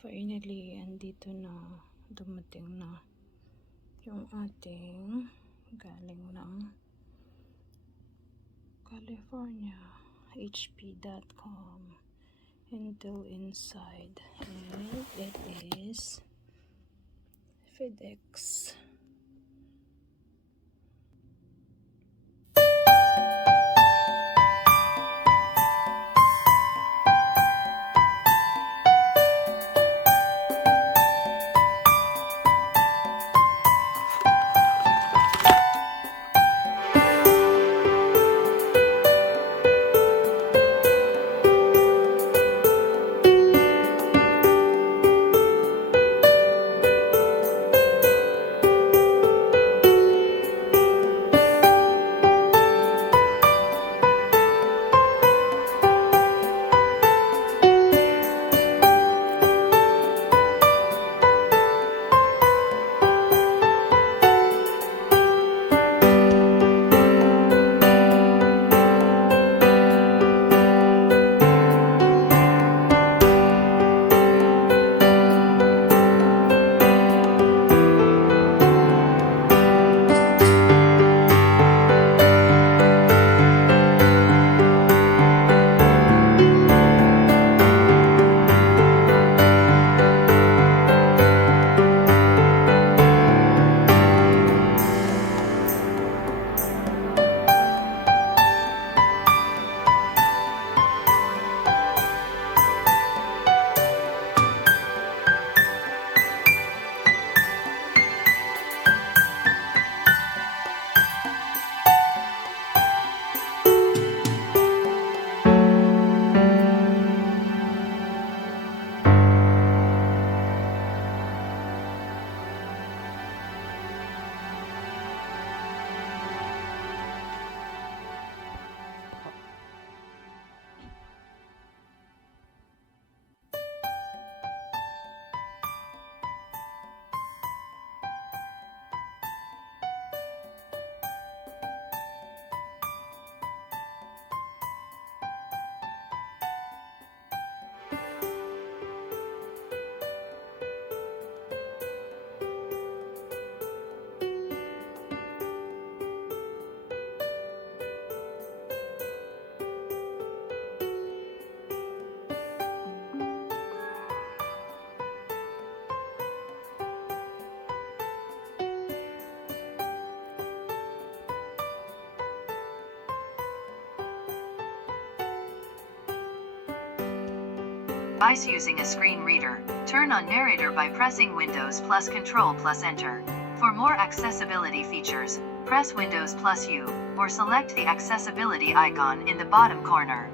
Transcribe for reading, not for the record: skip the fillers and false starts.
Finally, andito na, dumating na yung ating galing ng California, hp.com Intel inside, and it is FedEx. Device using a screen reader. Turn on narrator by pressing Windows plus Control plus Enter. For more accessibility features, press Windows plus U, or select the accessibility icon in the bottom corner.